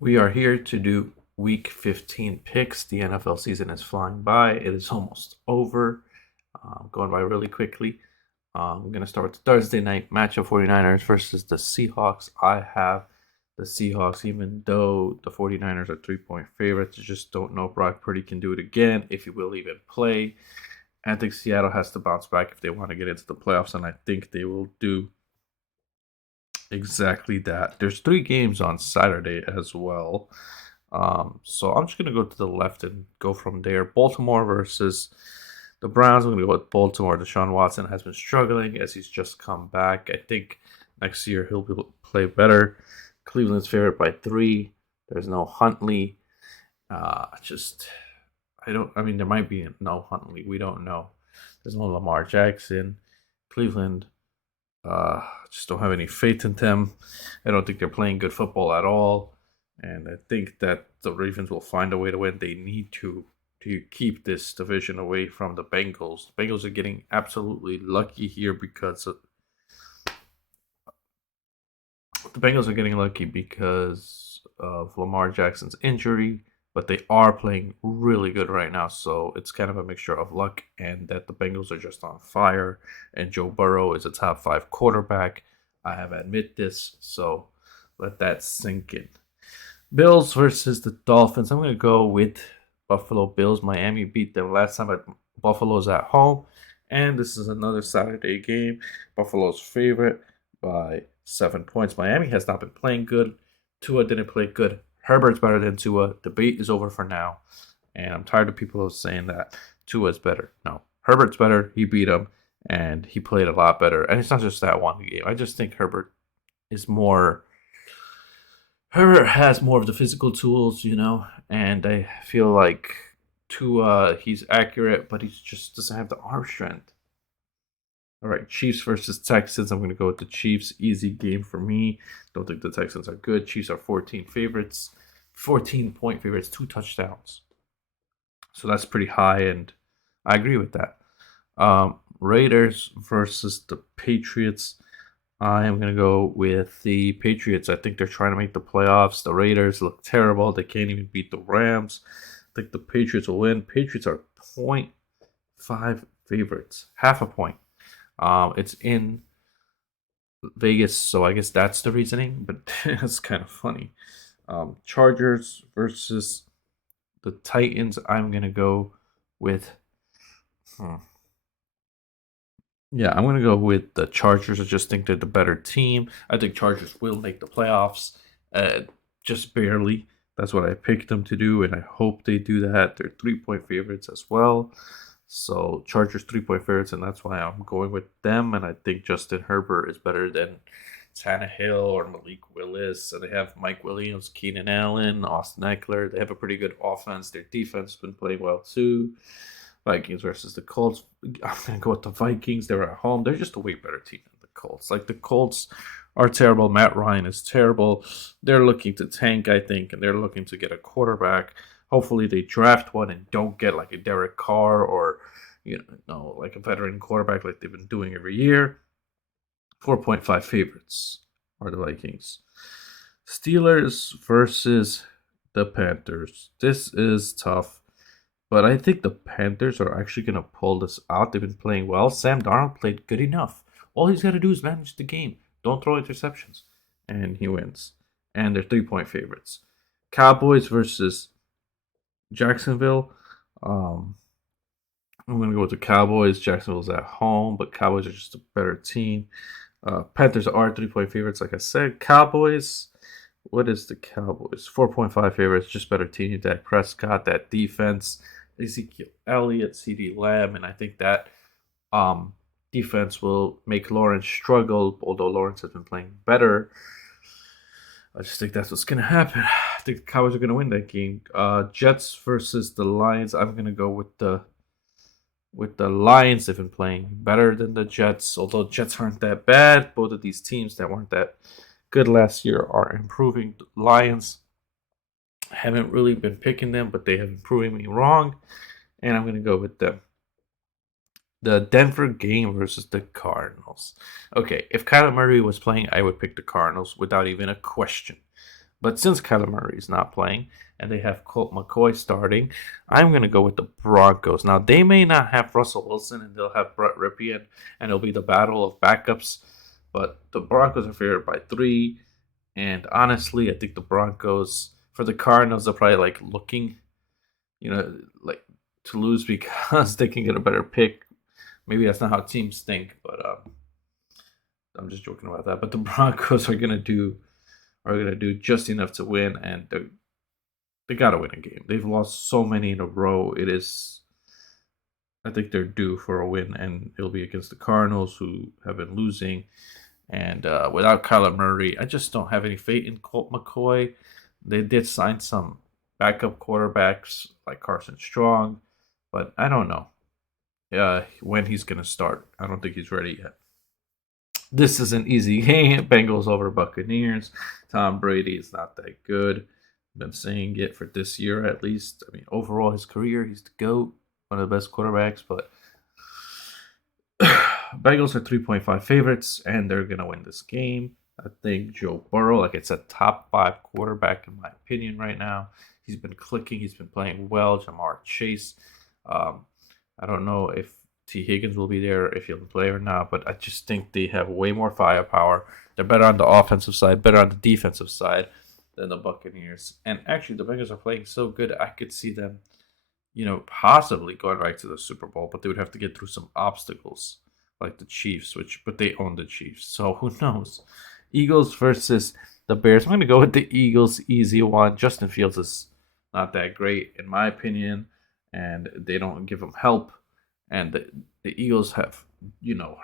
We are here to do week 15 picks. The NFL season is flying by. It is almost over, going by really quickly. I'm going to start with the Thursday night matchup 49ers versus the Seahawks. I have the Seahawks, even though the 49ers are 3-point favorites. I just don't know if Brock Purdy can do it again, if he will even play. I think Seattle has to bounce back if they want to get into the playoffs, and I think they will do exactly that. There's 3 games on Saturday as well. So I'm just going to go to the left and go from there. Baltimore versus the Browns. I'm going to go with Baltimore. Deshaun Watson has been struggling as he's just come back. I think next year he'll play better. Cleveland's favorite by 3. There's no Huntley. Just I don't. I mean, there might be no Huntley. We don't know. There's no Lamar Jackson. Cleveland. Just don't have any faith in them. I don't think they're playing good football at all. And I think that the Ravens will find a way to win. They need to keep this division away from the Bengals. The Bengals are getting absolutely lucky here because of Lamar Jackson's injury, but they are playing really good right now. So it's kind of a mixture of luck and that the Bengals are just on fire. And Joe Burrow is a top 5 quarterback. I have admit this, so let that sink in. Bills versus the Dolphins. I'm going to go with Buffalo Bills. Miami beat them last time at Buffalo's at home. And this is another Saturday game. Buffalo's favorite by 7 points. Miami has not been playing good. Tua didn't play good. Herbert's better than Tua. Debate is over for now. And I'm tired of people saying that Tua is better. No, Herbert's better. He beat him. And he played a lot better. And it's not just that one game. I just think is more Herbert has more of the physical tools, and I feel like he's accurate, but he just doesn't have the arm strength. All right, Chiefs versus Texans. I'm going to go with the Chiefs. Easy game for me. Don't think the Texans are good. Chiefs are 14-point favorites, 2 touchdowns. So that's pretty high, and I agree with that. Raiders versus the Patriots. I am going to go with the Patriots. I think they're trying to make the playoffs. The Raiders look terrible. They can't even beat the Rams. I think the Patriots will win. Patriots are 0.5 favorites, half a point. It's in Vegas, so I guess that's the reasoning, but it's kind of funny. Chargers versus the Titans. I'm going to go with. Yeah, I'm going to go with the Chargers. I just think they're the better team. I think Chargers will make the playoffs, just barely. That's what I picked them to do, and I hope they do that. They're 3-point favorites as well. So Chargers 3-point favorites, and that's why I'm going with them. And I think Justin Herbert is better than Tannehill or Malik Willis. So they have Mike Williams, Keenan Allen, Austin Eckler. They have a pretty good offense. Their defense has been playing well too. Vikings versus the Colts. I'm gonna go with the Vikings. They're at home. They're just a way better team than the Colts. Like the Colts are terrible. Matt Ryan is terrible. They're looking to tank, I think, and they're looking to get a quarterback. Hopefully they draft one and don't get like a Derek Carr or like a veteran quarterback like they've been doing every year. 4.5 favorites are the Vikings. Steelers versus the Panthers. This is tough. But I think the Panthers are actually going to pull this out. They've been playing well. Sam Darnold played good enough. All he's got to do is manage the game. Don't throw interceptions. And he wins. And they're 3-point favorites. Cowboys versus Jacksonville. I'm going to go with the Cowboys. Jacksonville's at home, but Cowboys are just a better team. Panthers are 3-point favorites, like I said. Cowboys. What is the Cowboys? 4.5 favorites, just better team. Dak Prescott, that defense, Ezekiel Elliott, CD Lamb, and I think that defense will make Lawrence struggle, although Lawrence has been playing better. I just think that's what's going to happen. I think the Cowboys are going to win that game. Jets versus the Lions. I'm going to go with the Lions. They've been playing better than the Jets, although Jets aren't that bad. Both of these teams that weren't that good last year are improving. The Lions haven't really been picking them, but they have been proving me wrong, and I'm going to go with them. The Denver game versus the Cardinals. Okay, if Kyler Murray was playing, I would pick the Cardinals without even a question. But since Kyler Murray is not playing and they have Colt McCoy starting, I'm going to go with the Broncos. Now, they may not have Russell Wilson and they'll have Brett Ripien, and it'll be the battle of backups. But the Broncos are favored by 3. And honestly, I think the Broncos, for the Cardinals, they're probably like looking, like to lose because they can get a better pick. Maybe that's not how teams think, but I'm just joking about that. But the Broncos are gonna do just enough to win, and they gotta win a game. They've lost so many in a row. I think they're due for a win, and it'll be against the Cardinals, who have been losing. And without Kyler Murray, I just don't have any faith in Colt McCoy. They did sign some backup quarterbacks like Carson Strong, but I don't know when he's gonna start. I don't think he's ready yet. This is an easy game. Bengals over Buccaneers. Tom Brady is not that good. Been saying it for this year at least. I mean, overall, his career, he's the GOAT, one of the best quarterbacks. But Bengals are 3.5 favorites, and they're going to win this game. I think Joe Burrow, like I said, top 5 quarterback in my opinion right now. He's been clicking. He's been playing well. Jamar Chase. I don't know if T. Higgins will be there, if he'll play or not, but I just think they have way more firepower. They're better on the offensive side, better on the defensive side than the Buccaneers. And actually, the Bengals are playing so good, I could see them, possibly going back to the Super Bowl, but they would have to get through some obstacles like the Chiefs, but they own the Chiefs, so who knows? Eagles versus the Bears. I'm going to go with the Eagles, easy one. Justin Fields is not that great, in my opinion, and they don't give him help. And the Eagles have,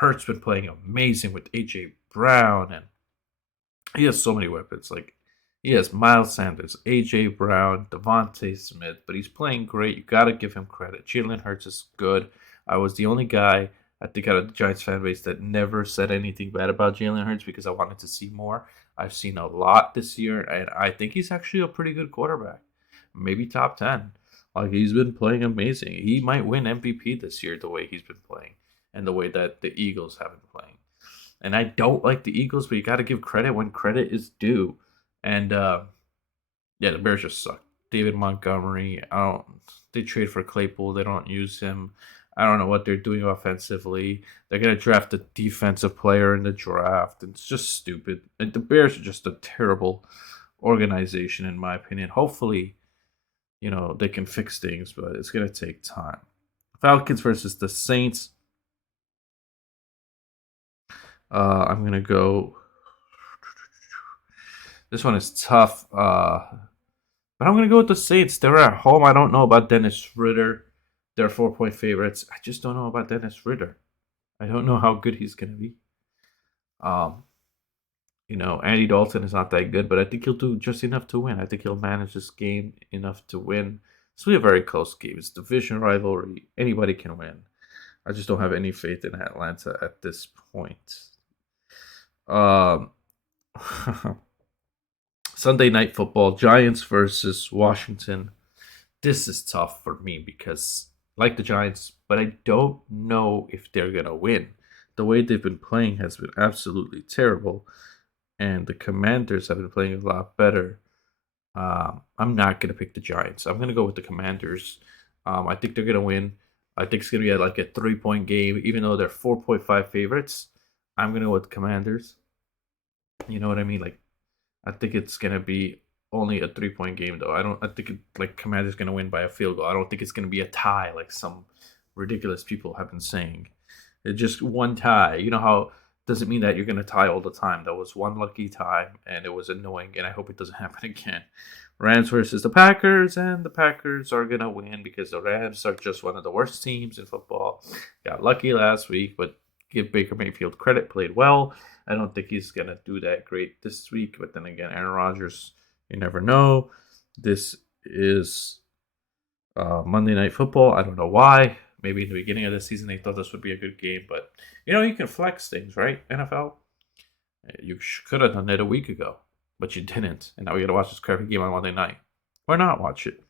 Hurts been playing amazing with A.J. Brown, and he has so many weapons. Like, he has Miles Sanders, A.J. Brown, Devontae Smith, but he's playing great. You got to give him credit. Jalen Hurts is good. I was the only guy, I think, out of the Giants fan base that never said anything bad about Jalen Hurts because I wanted to see more. I've seen a lot this year, and I think he's actually a pretty good quarterback. Maybe top 10. Like, he's been playing amazing. He might win MVP this year the way he's been playing and the way that the Eagles have been playing. And I don't like the Eagles, but you got to give credit when credit is due. And the Bears just suck. David Montgomery, they trade for Claypool. They don't use him. I don't know what they're doing offensively. They're going to draft a defensive player in the draft. It's just stupid. And the Bears are just a terrible organization, in my opinion. Hopefully, they can fix things, but it's going to take time. Falcons versus the Saints. I'm going to go. This one is tough, but I'm going to go with the Saints. They're at home. I don't know about Dennis Ritter. They're 4-point favorites. I just don't know about Dennis Ritter. I don't know how good he's going to be. Andy Dalton is not that good, but I think he'll do just enough to win. I think he'll manage this game enough to win. It's really a very close game. It's a division rivalry. Anybody can win. I just don't have any faith in Atlanta at this point. Sunday Night Football, Giants versus Washington. This is tough for me because I like the Giants, but I don't know if they're going to win. The way they've been playing has been absolutely terrible, and the Commanders have been playing a lot better. I'm not going to pick the Giants. I'm going to go with the Commanders. I think they're going to win. I think it's going to be like a 3-point game, even though they're 4.5 favorites. I'm going to go with the Commanders. You know what I mean? Like, I think it's going to be only a 3-point game, though. I think Commanders going to win by a field goal. I don't think it's going to be a tie like some ridiculous people have been saying. It's just one tie. You know how doesn't mean that you're going to tie all the time. That was one lucky tie, and it was annoying, and I hope it doesn't happen again. Rams versus the Packers, and the Packers are going to win because the Rams are just one of the worst teams in football. Got lucky last week, but give Baker Mayfield credit, played well. I don't think he's going to do that great this week, but then again, Aaron Rodgers, you never know. This is Monday Night Football. I don't know why. Maybe in the beginning of the season they thought this would be a good game, but you can flex things, right? NFL. You could have done it a week ago, but you didn't, and now we got to watch this crappy game on Monday night. Why not watch it?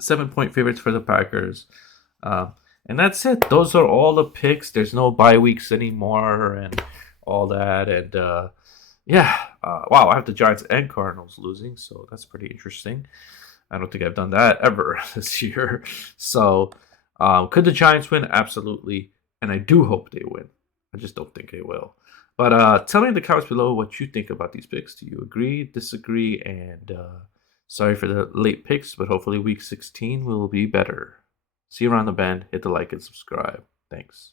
7-point favorites for the Packers, and that's it. Those are all the picks. There's no bye weeks anymore, and all that, and Wow, I have the Giants and Cardinals losing, so that's pretty interesting. I don't think I've done that ever this year. So, could the Giants win? Absolutely, and I do hope they win. I just don't think they will. But tell me in the comments below what you think about these picks. Do you agree, disagree? And sorry for the late picks, but hopefully week 16 will be better. See you around the bend. Hit the like and subscribe. Thanks.